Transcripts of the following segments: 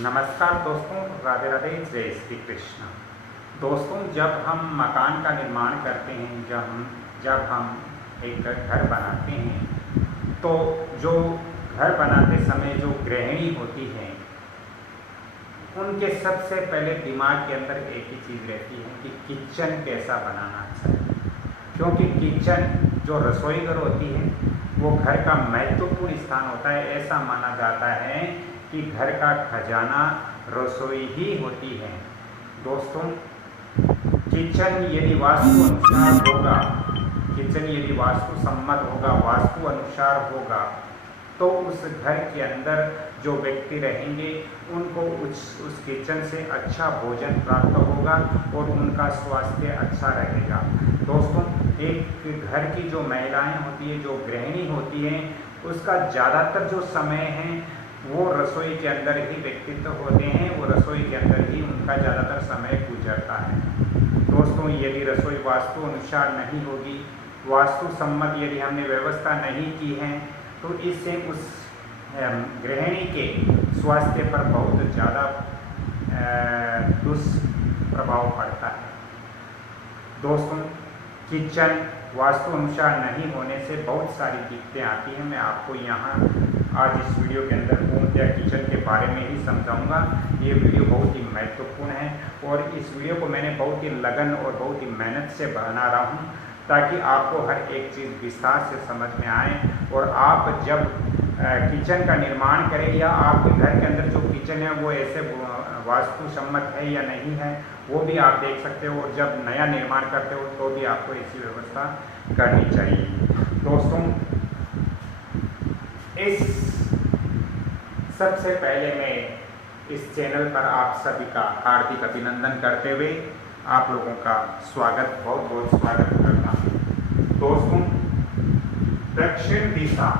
नमस्कार दोस्तों, राधे राधे, जय श्री कृष्ण। दोस्तों, जब हम मकान का निर्माण करते हैं, जब हम एक घर बनाते हैं, तो जो घर बनाते समय जो गृहिणी होती हैं, उनके सबसे पहले दिमाग के अंदर एक ही चीज़ रहती है कि किचन कैसा बनाना चाहिए। क्योंकि किचन जो रसोई घर होती है, वो घर का महत्वपूर्ण स्थान होता है। ऐसा माना जाता है कि घर का खजाना रसोई ही होती है। दोस्तों, किचन यदि वास्तु अनुसार होगा, किचन यदि वास्तु सम्मत होगा, वास्तु अनुसार होगा, तो उस घर के अंदर जो व्यक्ति रहेंगे उनको उस किचन से अच्छा भोजन प्राप्त होगा और उनका स्वास्थ्य अच्छा रहेगा। दोस्तों, एक घर की जो महिलाएं होती हैं, जो गृहिणी होती हैं, उसका ज़्यादातर जो समय है वो रसोई के अंदर ही व्यक्तित्व होते हैं। वो रसोई के अंदर ही उनका ज़्यादातर समय गुजरता है। दोस्तों, यदि रसोई वास्तु अनुसार नहीं होगी, वास्तु सम्मत यदि हमने व्यवस्था नहीं की है, तो इससे उस गृहिणी के स्वास्थ्य पर बहुत ज़्यादा दुष्प्रभाव पड़ता है। दोस्तों, किचन वास्तु अनुसार नहीं होने से बहुत सारी दिक्कतें आती हैं। मैं आपको यहाँ आज इस वीडियो के अंदर पूर्णतः किचन के बारे में ही समझाऊंगा। ये वीडियो बहुत ही महत्वपूर्ण है और इस वीडियो को मैंने बहुत ही लगन और बहुत ही मेहनत से बना रहा हूँ, ताकि आपको हर एक चीज़ विस्तार से समझ में आए और आप जब किचन का निर्माण करें या आपके घर के अंदर जो किचन है वो ऐसे वास्तु सम्मत है या नहीं है, वो भी आप देख सकते हो। और जब नया निर्माण करते हो तो भी आपको ऐसी व्यवस्था करनी चाहिए। दोस्तों, सबसे पहले मैं इस चैनल पर आप सभी का हार्दिक अभिनंदन करते हुए आप लोगों का बहुत बहुत स्वागत करता हूँ। दोस्तों, दक्षिण दिशा,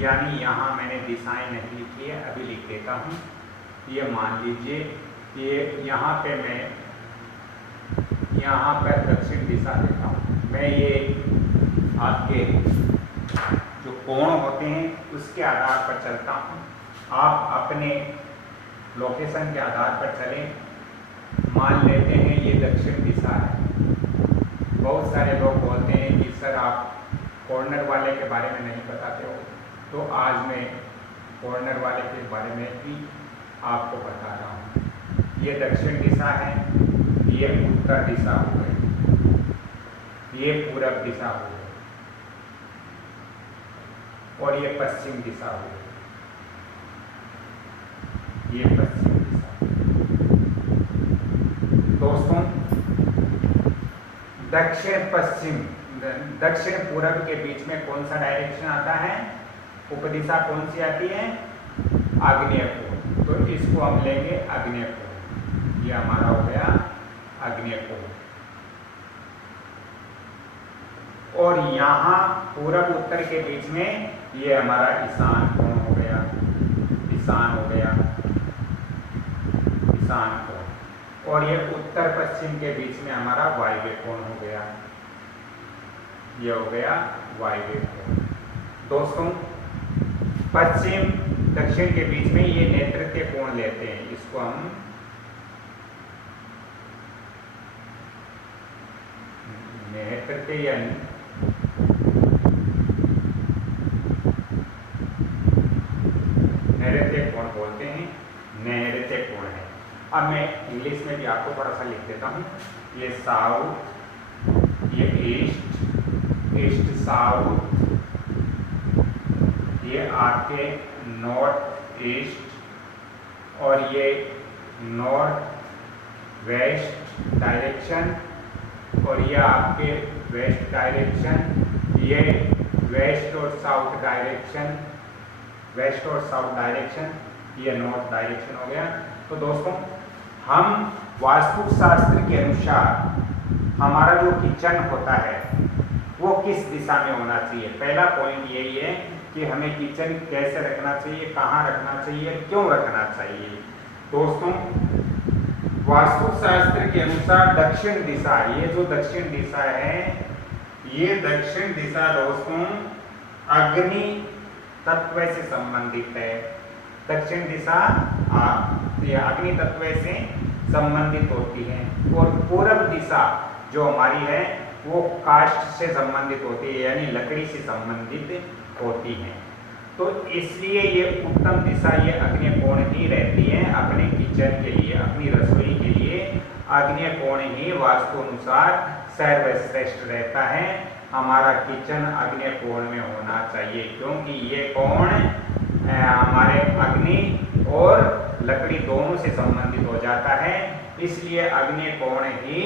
यानी यहाँ मैंने दिशाएं नहीं लिखी है, अभी लिख देता हूँ। ये मान लीजिए ये यहाँ पे मैं यहाँ पर दक्षिण दिशा देता हूँ। मैं ये आपके जो कोण होते हैं उसके आधार पर चलता हूँ। आप अपने लोकेशन के आधार पर चलें। मान लेते हैं ये दक्षिण दिशा है। बहुत सारे लोग बोलते हैं कि सर आप कॉर्नर वाले के बारे में नहीं बताते हो, तो आज मैं कॉर्नर वाले के बारे में भी आपको बता रहा हूँ। ये दक्षिण दिशा है, ये उत्तर दिशा हो गई, ये पूरब दिशा हो गई और ये पश्चिम दिशा हो गई, ये पश्चिम दिशा। दोस्तों, दक्षिण पूरब के बीच में कौन सा डायरेक्शन आता है? उपदिशा कौन सी आती है? आग्नेय कोण। तो इसको हम लेंगे आग्नेय कोण। ये हमारा हो गया आग्नेय कोण। और यहाँ पूरब उत्तर के बीच में ये हमारा ईशान कोण हो गया, ईशान हो गया, ईशान कोण। और ये उत्तर पश्चिम के बीच में हमारा वायव्य कोण हो गया, ये हो गया वायव्य कोण। दोस्तों, पश्चिम दक्षिण के बीच में ये नैऋत्य कोण लेते हैं, इसको हम नैऋत्य या नैऋत्य कोण बोलते हैं, नैऋत्य कोण है। अब मैं इंग्लिश में भी आपको थोड़ा सा लिख देता हूँ। ये साउथ, ये ईस्ट, ईस्ट साउथ, ये आपके नॉर्थ ईस्ट, और ये नॉर्थ वेस्ट डायरेक्शन, और ये आपके वेस्ट डायरेक्शन, ये वेस्ट और साउथ डायरेक्शन, वेस्ट और साउथ डायरेक्शन, ये नॉर्थ डायरेक्शन हो गया। तो दोस्तों, हम वास्तुशास्त्र के अनुसार हमारा जो किचन होता है वो किस दिशा में होना चाहिए। पहला पॉइंट यही है कि हमें किचन कैसे रखना चाहिए, कहाँ रखना चाहिए, क्यों रखना चाहिए। दोस्तों, वास्तुशास्त्र के अनुसार दक्षिण दिशा, ये जो दक्षिण दिशा है, ये दक्षिण दिशा दोस्तों अग्नि तत्व से संबंधित है। दक्षिण दिशा अग्नि तत्व से संबंधित होती है, और पूर्व दिशा जो हमारी है वो काष्ठ से संबंधित होती है, यानी लकड़ी से संबंधित होती है। तो इसलिए ये उत्तम दिशा ये आग्नेय कोण ही रहती है। अपने किचन के लिए, अपनी रसोई के लिए आग्नेय कोण ही वास्तु अनुसार सर्वश्रेष्ठ रहता है। हमारा किचन आग्नेय कोण में होना चाहिए, क्योंकि ये कोण हमारे अग्नि और लकड़ी दोनों से संबंधित हो जाता है। इसलिए आग्नेय कोण ही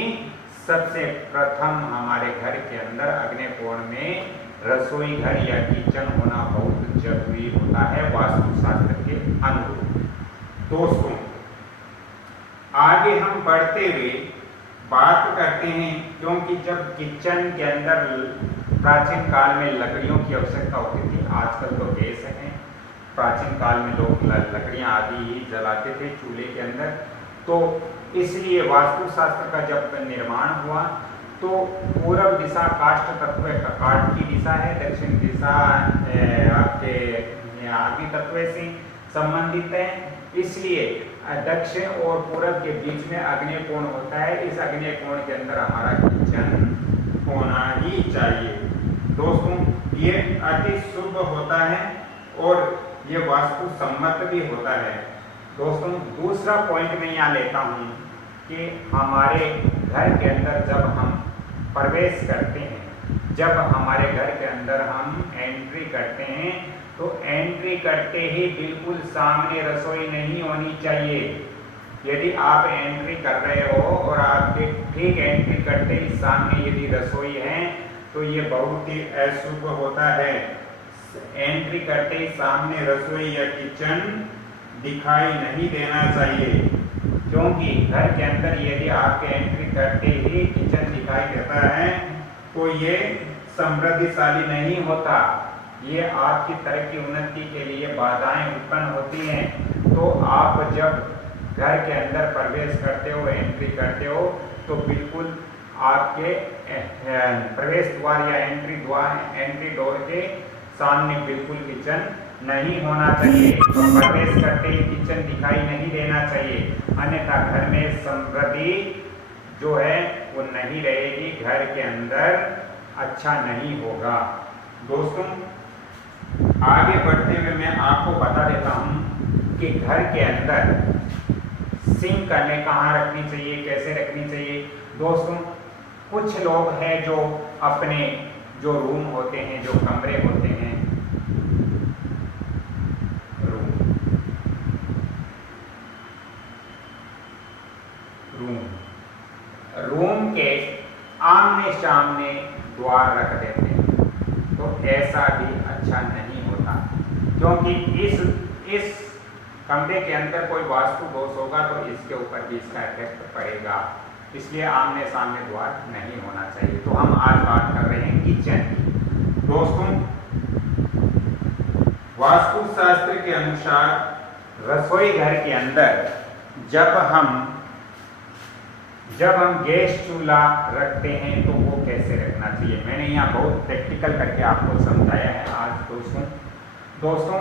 सबसे प्रथम हमारे घर के अंदर आग्नेय कोण में रसोई घर या किचन होना बहुत जरूरी होता है वास्तुशास्त्र के अनुरूप। दोस्तों, आगे हम बढ़ते हुए बात करते हैं, क्योंकि जब किचन के अंदर प्राचीन काल में लकड़ियों की आवश्यकता होती थी, आजकल तो गैस है, प्राचीन काल में लोग लकड़ियां आदि ही जलाते थे चूल्हे के अंदर। तो इसलिए वास्तुशास्त्र का जब निर्माण हुआ तो पूर्व दिशा काष्ठ तत्व काठ की दिशा है, दक्षिण दिशा आपके अग्नि तत्व से संबंधित है। इसलिए दक्षिण और पूर्व के बीच में आग्नेय कोण होता है। इस आग्नेय कोण के अंदर हमारा किचन होना ही चाहिए। दोस्तों, ये अति शुभ होता है और ये वास्तु सम्मत भी होता है। दोस्तों, दूसरा पॉइंट मैं यहाँ लेता हूँ कि हमारे घर के अंदर जब हम प्रवेश करते हैं, जब हमारे घर के अंदर हम एंट्री करते हैं, तो एंट्री करते ही बिल्कुल सामने रसोई नहीं होनी चाहिए। यदि आप एंट्री कर रहे हो और आपके ठीक एंट्री करते ही सामने यदि रसोई है तो ये बहुत ही अशुभ होता है। एंट्री करते ही सामने रसोई या किचन दिखाई नहीं देना चाहिए, क्योंकि घर के अंदर यदि आपके एंट्री करते ही किचन दिखाई देता है तो ये समृद्धिशाली नहीं होता, ये आपकी तरक्की उन्नति के लिए बाधाएं उत्पन्न होती हैं। तो आप जब घर के अंदर प्रवेश करते हो, एंट्री करते हो, तो बिल्कुल आपके प्रवेश द्वार या एंट्री डोर के सामने बिल्कुल किचन नहीं होना चाहिए। तो प्रवेश करते ही किचन दिखाई नहीं देना चाहिए, अन्यथा घर में समृद्धि जो है वो नहीं रहेगी, घर के अंदर अच्छा नहीं होगा। दोस्तों, आगे बढ़ते हुए मैं आपको बता देता हूँ कि घर के अंदर सिंक हमें कहाँ रखनी चाहिए, कैसे रखनी चाहिए। दोस्तों, कुछ लोग हैं जो अपने जो रूम होते हैं, जो कमरे होते हैं, रूम के आमने सामने द्वार रख देते हैं, तो ऐसा भी अच्छा नहीं होता, क्योंकि इस कमरे के अंदर कोई वास्तु दोष होगा तो इसके ऊपर भी इसका इफेक्ट पड़ेगा। इसलिए आमने सामने द्वार नहीं होना चाहिए। तो हम आज बात कर रहे हैं किचन की। दोस्तों, वास्तुशास्त्र के अनुसार रसोई घर के अंदर जब हम गैस चूल्हा रखते हैं तो वो कैसे रखना चाहिए, मैंने यहाँ बहुत प्रैक्टिकल करके आपको समझाया है आज। दोस्तों,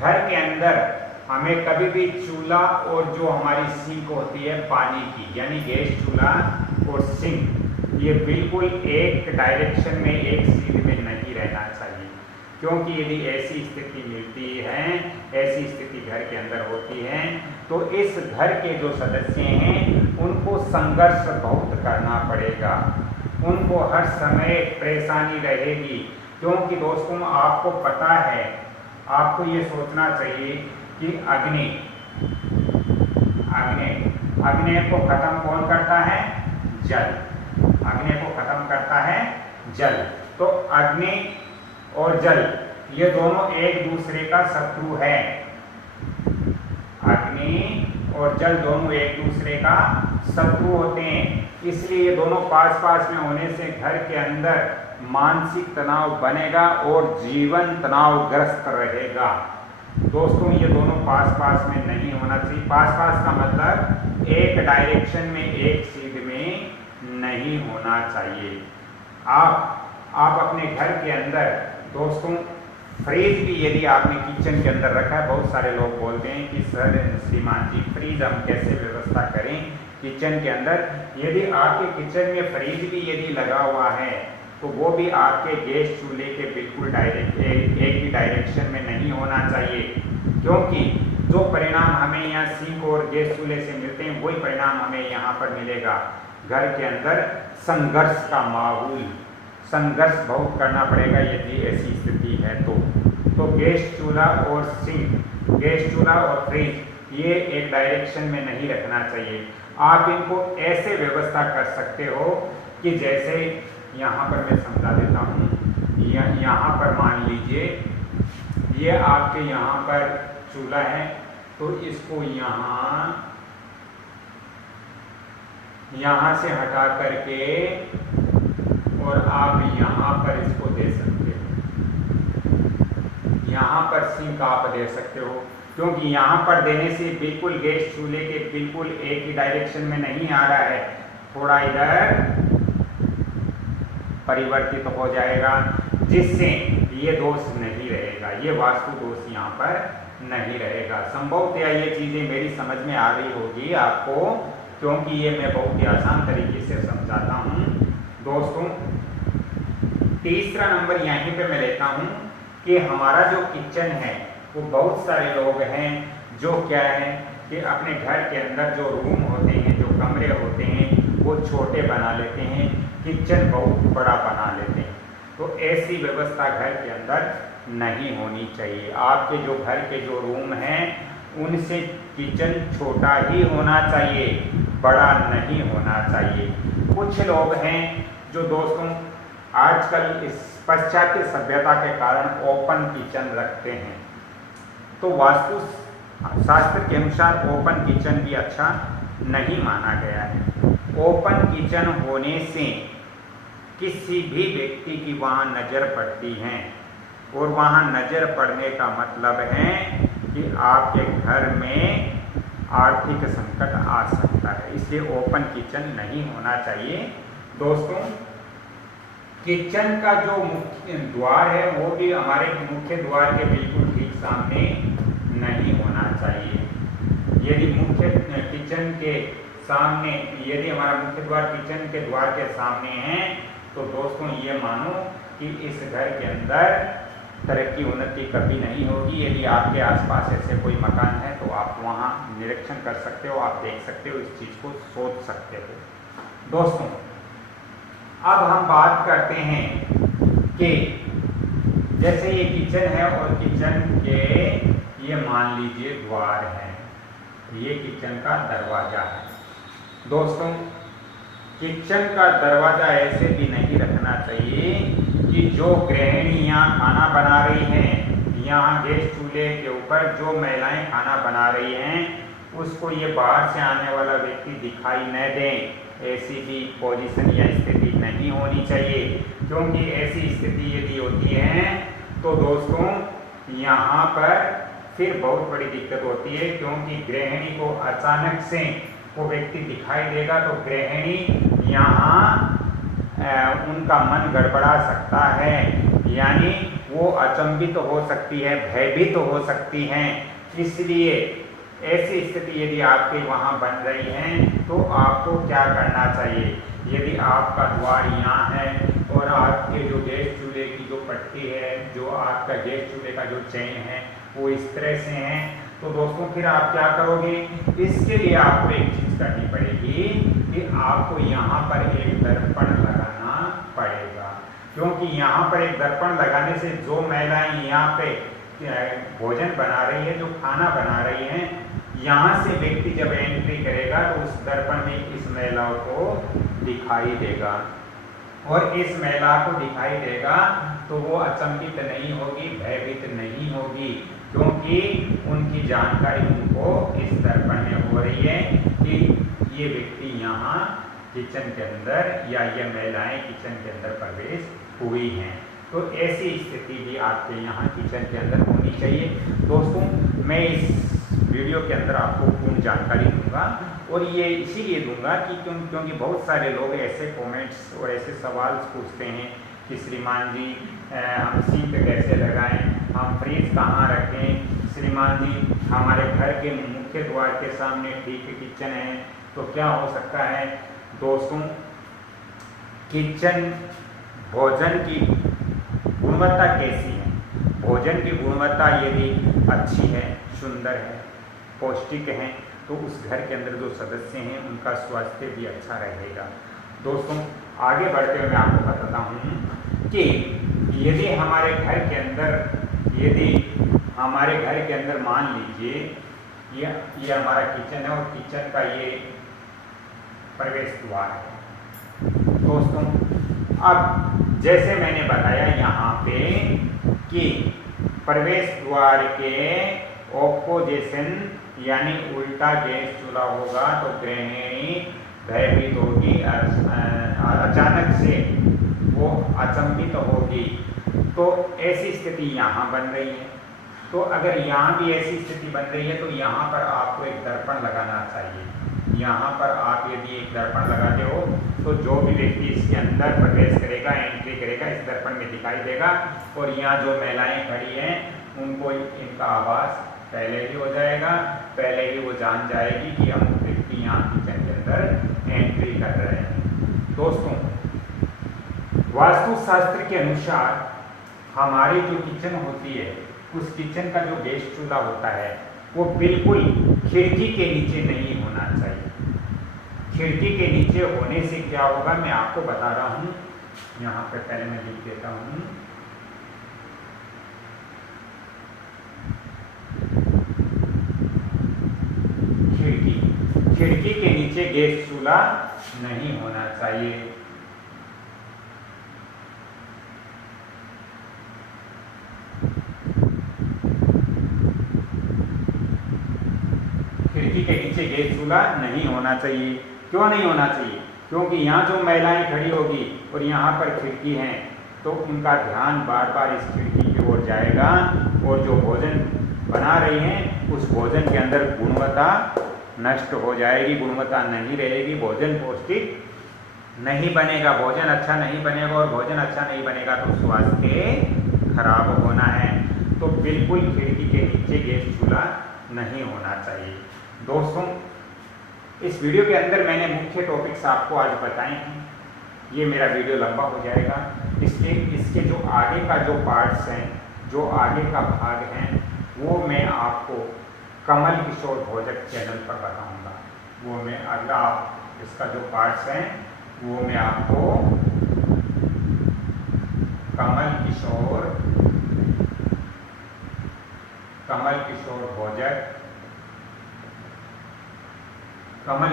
घर के अंदर हमें कभी भी चूल्हा और जो हमारी सिंक होती है पानी की, यानी गैस चूल्हा और सिंक, ये बिल्कुल एक डायरेक्शन में, एक सीध में नहीं रहना चाहिए, क्योंकि यदि ऐसी स्थिति मिलती है, ऐसी स्थिति घर के अंदर होती है, तो इस घर के जो सदस्य हैं उनको संघर्ष बहुत करना पड़ेगा, उनको हर समय परेशानी रहेगी। क्योंकि दोस्तों, आपको पता है, आपको ये सोचना चाहिए कि अग्नि को खत्म कौन करता है? जल। अग्नि को खत्म करता है जल। तो अग्नि और जल ये दोनों एक दूसरे का शत्रु है। अग्नि और जल दोनों एक दूसरे का शत्रु होते हैं, इसलिए ये दोनों पास पास में होने से घर के अंदर मानसिक तनाव बनेगा और जीवन तनावग्रस्त रहेगा। दोस्तों, ये दोनों पास पास में नहीं होना चाहिए। पास पास का मतलब एक डायरेक्शन में, एक सीध में नहीं होना चाहिए। आप अपने घर के अंदर दोस्तों फ्रिज भी यदि आपने किचन के अंदर रखा है, बहुत सारे लोग बोलते हैं कि सर श्रीमान जी फ्रिज हम कैसे व्यवस्था करें किचन के अंदर। यदि आपके किचन में फ्रिज भी यदि लगा हुआ है तो वो भी आपके गैस चूल्हे के बिल्कुल एक ही डायरेक्शन में नहीं होना चाहिए, क्योंकि जो परिणाम हमें यहाँ सिंक और गैस चूल्हे से मिलते हैं वही परिणाम हमें यहाँ पर मिलेगा। घर के अंदर संघर्ष का माहौल, संघर्ष बहुत करना पड़ेगा यदि ऐसी स्थिति है तो गैस चूल्हा और सिंक, गैस चूल्हा और फ्रिज ये एक डायरेक्शन में नहीं रखना चाहिए। आप इनको ऐसे व्यवस्था कर सकते हो कि जैसे यहाँ पर मैं समझा देता हूँ, यहाँ पर मान लीजिए ये आपके यहाँ पर चूल्हा है तो इसको यहाँ से हटा करके और आप यहाँ पर इसको दे सकते हो, यहाँ पर सिंक आप दे सकते हो, क्योंकि यहाँ पर देने से बिल्कुल गैस चूल्हे के बिल्कुल एक ही डायरेक्शन में नहीं आ रहा है, थोड़ा इधर परिवर्तित हो जाएगा, जिससे ये दोष नहीं रहेगा, ये वास्तु दोष यहाँ पर नहीं रहेगा। संभवतः ये चीज़ें मेरी समझ में आ रही होगी आपको, क्योंकि ये मैं बहुत ही आसान तरीके से समझाता हूँ। दोस्तों तीसरा नंबर यहीं पे मैं लेता हूँ कि हमारा जो किचन है वो बहुत सारे लोग हैं जो क्या है कि अपने घर के अंदर जो रूम होते हैं, जो कमरे होते हैं वो छोटे बना लेते हैं, किचन बहुत बड़ा बना लेते हैं। तो ऐसी व्यवस्था घर के अंदर नहीं होनी चाहिए। आपके जो घर के जो रूम हैं उनसे किचन छोटा ही होना चाहिए, बड़ा नहीं होना चाहिए। कुछ लोग हैं जो दोस्तों आजकल इस पाश्चात्य सभ्यता के कारण ओपन किचन रखते हैं, तो वास्तु शास्त्र के अनुसार ओपन किचन भी अच्छा नहीं माना गया है। ओपन किचन होने से किसी भी व्यक्ति की वहाँ नज़र पड़ती है, और वहाँ नज़र पड़ने का मतलब है कि आपके घर में आर्थिक संकट आ सकता है, इसलिए ओपन किचन नहीं होना चाहिए। दोस्तों किचन का जो मुख्य द्वार है वो भी हमारे मुख्य द्वार के बिल्कुल ठीक सामने नहीं होना चाहिए। यदि मुख्य किचन के सामने, यदि हमारा मुख्य द्वार किचन के द्वार के सामने है तो दोस्तों ये मानो कि इस घर के अंदर तरक्की उन्नति कभी नहीं होगी। यदि आपके आसपास ऐसे कोई मकान है तो आप वहाँ निरीक्षण कर सकते हो, आप देख सकते हो, इस चीज़ को सोच सकते हो। दोस्तों अब हम बात करते हैं कि जैसे ये किचन है और किचन के ये मान लीजिए द्वार है, ये किचन का दरवाजा है। दोस्तों किचन का दरवाजा ऐसे भी नहीं रखना चाहिए कि जो गृहिणी यहाँ खाना बना रही हैं, यहाँ गैस चूल्हे के ऊपर जो महिलाएं खाना बना रही हैं उसको ये बाहर से आने वाला व्यक्ति दिखाई न दें। ऐसी भी पोजीशन या स्थिति नहीं होनी चाहिए, क्योंकि ऐसी स्थिति यदि होती है तो दोस्तों यहाँ पर फिर बहुत बड़ी दिक्कत होती है, क्योंकि गृहिणी को अचानक से वो व्यक्ति दिखाई देगा तो गृहिणी यहाँ उनका मन गड़बड़ा सकता है, यानी वो अचंभित हो सकती है, भयभीत हो सकती हैं। इसलिए ऐसी स्थिति यदि आपके वहाँ बन रही है तो आपको क्या करना चाहिए, यदि आपका द्वार यहाँ है और आपके जो गैस चूल्हे की जो पट्टी है, जो आपका गैस चूल्हे का जो चेन है वो इस तरह से है, तो दोस्तों फिर आप क्या करोगे, इसके लिए आपको एक चीज़ करनी पड़ेगी कि आपको यहाँ पर एक दर्पण लगाना पड़ेगा। क्योंकि यहाँ पर एक दर्पण लगाने से जो महिलाएं यहाँ पे भोजन बना रही है, जो खाना बना रही हैं, यहाँ से व्यक्ति जब एंट्री करेगा तो उस दर्पण में इस महिला को दिखाई देगा, और इस महिला को दिखाई देगा तो वो अचंभित नहीं होगी, भयभीत नहीं होगी, क्योंकि उनकी जानकारी उनको इस दर्पण में हो रही है कि ये व्यक्ति यहाँ किचन के अंदर या ये महिलाएं किचन के अंदर प्रवेश हुई हैं। तो ऐसी स्थिति भी आपके यहाँ किचन के अंदर होनी चाहिए। दोस्तों मैं इस वीडियो के अंदर आपको पूर्ण जानकारी दूंगा, और ये इसीलिए दूंगा कि क्योंकि बहुत सारे लोग ऐसे कमेंट्स और ऐसे सवाल पूछते हैं कि श्रीमान जी हम सिंक कैसे लगाएं, हम फ्रिज कहाँ रखें। श्रीमान जी, हमारे घर के मुख्य द्वार के सामने ठीक किचन है, तो क्या हो सकता है दोस्तों, किचन भोजन की गुणवत्ता कैसी है, भोजन की गुणवत्ता यदि अच्छी है, सुंदर है, पौष्टिक है, तो उस घर के अंदर जो सदस्य हैं उनका स्वास्थ्य भी अच्छा रहेगा। दोस्तों, आगे बढ़ते हुए मैं आपको बताता हूँ कि यदि हमारे घर के अंदर मान लीजिए ये हमारा किचन है और किचन का ये प्रवेश द्वार है। दोस्तों, अब जैसे मैंने बताया यहाँ पे कि प्रवेश द्वार के ऑपोजिशन यानी उल्टा गैस चूल्हा होगा तो गृहिणी भयभीत होगी, अचानक से वो अचंभित होगी। तो ऐसी स्थिति यहाँ बन रही है। तो अगर यहाँ भी ऐसी स्थिति बन रही है तो यहाँ पर आपको एक दर्पण लगाना चाहिए। यहाँ पर आप यदि एक दर्पण लगाते हो तो जो भी व्यक्ति इसके अंदर प्रवेश करेगा, एंट्री करेगा, इस दर्पण में दिखाई देगा और यहाँ जो महिलाएं खड़ी हैं उनको इनका आभास पहले ही हो जाएगा, पहले ही वो जान जाएगी कि हम व्यक्ति यहाँ किचन के अंदर एंट्री कर रहे हैं। दोस्तों, वास्तुशास्त्र के अनुसार हमारी जो किचन होती है, उस किचन का जो गैस चूल्हा होता है वो बिल्कुल खिड़की के नीचे नहीं होना चाहिए। खिड़की के नीचे होने से क्या होगा मैं आपको बता रहा हूँ। यहाँ पे पहले मैं लिख देता हूँ। खिड़की के नीचे गैस चूल्हा नहीं होना चाहिए। खिड़की के नीचे गैस चूल्हा नहीं होना चाहिए। क्यों नहीं होना चाहिए? क्योंकि यहाँ जो महिलाएं खड़ी होगी और यहाँ पर खिड़की है तो उनका ध्यान बार बार इस खिड़की की ओर जाएगा और जो भोजन बना रही हैं उस भोजन के अंदर गुणवत्ता नष्ट हो जाएगी, गुणवत्ता नहीं रहेगी, भोजन पौष्टिक नहीं बनेगा, भोजन अच्छा नहीं बनेगा और भोजन अच्छा नहीं बनेगा तो स्वास्थ्य खराब होना है। तो बिल्कुल खिड़की के नीचे गैस चूल्हा नहीं होना चाहिए। दोस्तों, इस वीडियो के अंदर मैंने मुख्य टॉपिक्स आपको आज बताए हैं। ये मेरा वीडियो लंबा हो जाएगा, इसलिए इसके जो आगे का जो पार्ट्स हैं, जो आगे का भाग है वो मैं आपको कमल किशोर भोजक चैनल पर बताऊंगा। वो मैं अगला इसका जो पार्ट्स हैं वो मैं आपको कमल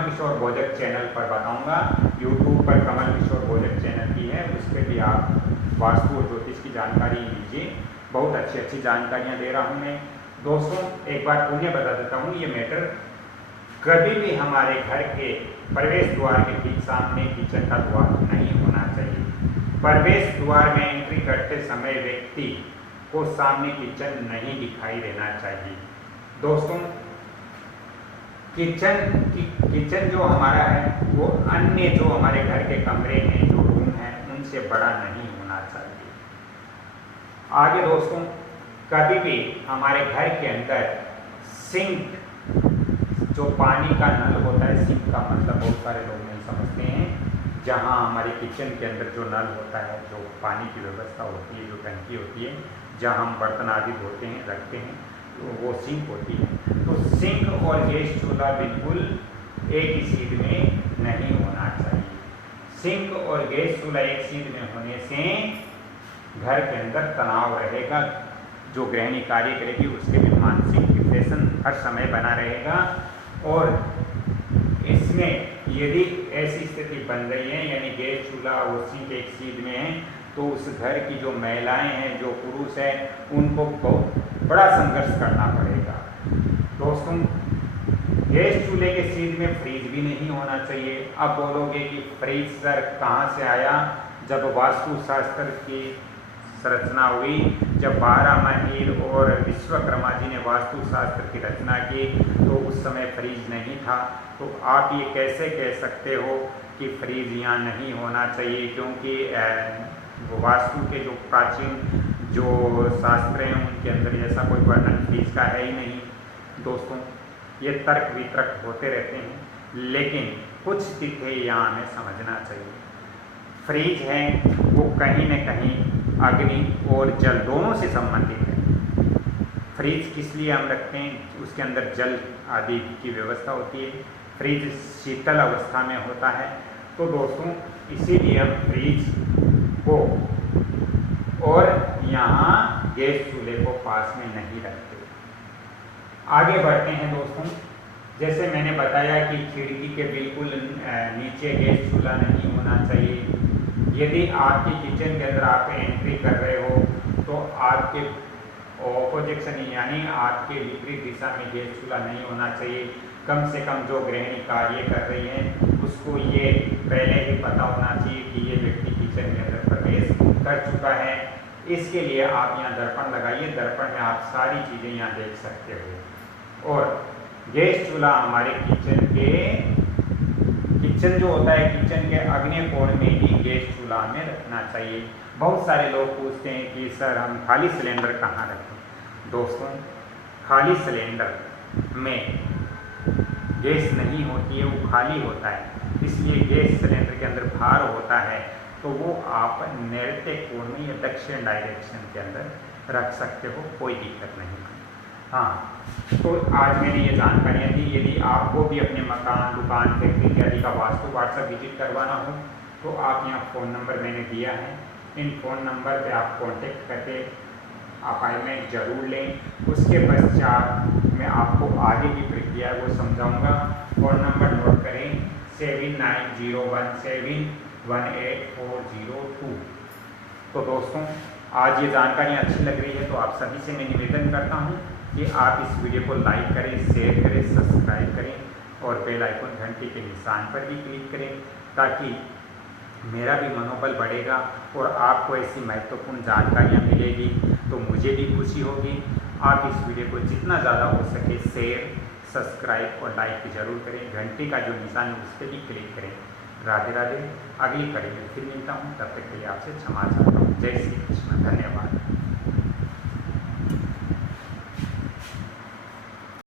किशोर भोजक चैनल पर बताऊंगा। यूट्यूब पर कमल किशोर भोजक चैनल भी है, उस पर भी आप वास्तु और ज्योतिष की जानकारी लीजिए। बहुत अच्छी अच्छी जानकारियां दे रहा हूं मैं। दोस्तों, एक बात पुनः बता देता हूँ, ये मैटर कभी भी हमारे घर के प्रवेश द्वार के ठीक सामने किचन का द्वार नहीं होना चाहिए। प्रवेश द्वार में एंट्री करते समय व्यक्ति को सामने किचन नहीं दिखाई देना चाहिए। दोस्तों, किचन जो हमारा है वो अन्य जो हमारे घर के कमरे हैं, जो रूम हैं, उनसे बड़ा नहीं होना चाहिए। आगे दोस्तों, कभी भी हमारे घर के अंदर सिंक, जो पानी का नल होता है, सिंक का मतलब बहुत सारे लोग नहीं समझते हैं, जहां हमारे किचन के अंदर जो नल होता है, जो पानी की व्यवस्था होती है, जो टंकी होती है, जहां हम बर्तन आदि धोते हैं, रखते हैं, तो वो सिंक होती है। तो सिंक और गैस चूल्हा बिल्कुल एक ही सीध में नहीं होना चाहिए। सिंक और गैस चूल्हा एक सीध में होने से घर के अंदर तनाव रहेगा, जो गृहिणी कार्य करेगी उसके भी मानसिक डिप्रेशन हर समय बना रहेगा। और इसमें यदि ऐसी स्थिति बन रही है यानी गैस चूल्हा और सिंक एक सीध में है तो उस घर की जो महिलाएं हैं, जो पुरुष हैं, उनको बहुत बड़ा संघर्ष करना पड़ेगा। दोस्तों, गैस चूल्हे के सीध में फ्रिज भी नहीं होना चाहिए। अब बोलोगे कि फ्रिज सर कहाँ से आया? जब वास्तुशास्त्र की संरचना हुई, जब 12 महिल और विश्वकर्मा जी ने वास्तुशास्त्र की रचना की तो उस समय फ्रिज नहीं था। तो आप ये कैसे कह सकते हो कि फ्रिज यहाँ नहीं होना चाहिए? क्योंकि वास्तु के जो प्राचीन जो शास्त्र हैं उनके अंदर ऐसा कोई वर्णन फ्रीज का है ही नहीं। दोस्तों ये तर्क वितर्क होते रहते हैं, लेकिन कुछ तिथे यहाँ हमें समझना चाहिए। फ्रीज है वो कहीं न कहीं अग्नि और जल दोनों से संबंधित है। फ्रीज किस लिए हम रखते हैं, उसके अंदर जल आदि की व्यवस्था होती है। फ्रीज शीतल अवस्था में होता है। तो दोस्तों इसीलिए हम फ्रीज को और यहाँ गैस चूल्हे को पास में नहीं रखते। आगे बढ़ते हैं दोस्तों। जैसे मैंने बताया कि खिड़की के बिल्कुल नीचे गैस चूल्हा नहीं होना चाहिए। यदि आपके किचन के अंदर आप एंट्री कर रहे हो तो आपके ऑपोजिशन यानी आपके विपरीत दिशा में गैस चूल्हा नहीं होना चाहिए। कम से कम जो गृहिणी कार्य कर रही है उसको ये पहले ही पता होना चाहिए कि ये व्यक्ति किचन के अंदर प्रवेश कर चुका है। इसके लिए आप यहाँ दर्पण लगाइए। दर्पण में आप सारी चीज़ें यहाँ देख सकते हो। और गैस चूल्हा हमारे किचन जो होता है, किचन के अग्नि कोण में ही गैस चूल्हा हमें रखना चाहिए। बहुत सारे लोग पूछते हैं कि सर हम खाली सिलेंडर कहाँ रखें। दोस्तों खाली सिलेंडर में गैस नहीं होती है, वो खाली होता है। इसलिए गैस सिलेंडर के अंदर भार होता है, तो वो आप नैऋत्य कोण में या दक्षिण डायरेक्शन के अंदर रख सकते हो, कोई दिक्कत नहीं। हाँ, तो आज मैंने ये जानकारियाँ दी। यदि आपको भी अपने मकान, दुकान, फैक्ट्री इत्यादि का वास्तु व्हाट्सएप विजिट करवाना हो तो आप यहाँ फ़ोन नंबर मैंने दिया है। इन फ़ोन नंबर पे आप कांटेक्ट करके अपॉइंटमेंट जरूर लें। उसके पश्चात मैं आपको आगे की प्रक्रिया को समझाऊंगा। फ़ोन नंबर नोट करें 7901718402। तो दोस्तों आज ये जानकारियाँ अच्छी लग रही है तो आप सभी से मैं निवेदन करता हूँ कि आप इस वीडियो को लाइक करें, शेयर करें, सब्सक्राइब करें और बेल आइकन घंटी के निशान पर भी क्लिक करें, ताकि मेरा भी मनोबल बढ़ेगा और आपको ऐसी महत्वपूर्ण जानकारियाँ मिलेगी तो मुझे भी खुशी होगी। आप इस वीडियो को जितना ज़्यादा हो सके शेयर, सब्सक्राइब और लाइक जरूर करें। घंटी का जो निशान है उस पर भी क्लिक करें। राधे राधे। अगली कड़ी में फिर मिलता हूँ, तब तक के लिए आपसे क्षमा चाहता हूँ। जय श्री कृष्ण। धन्यवाद।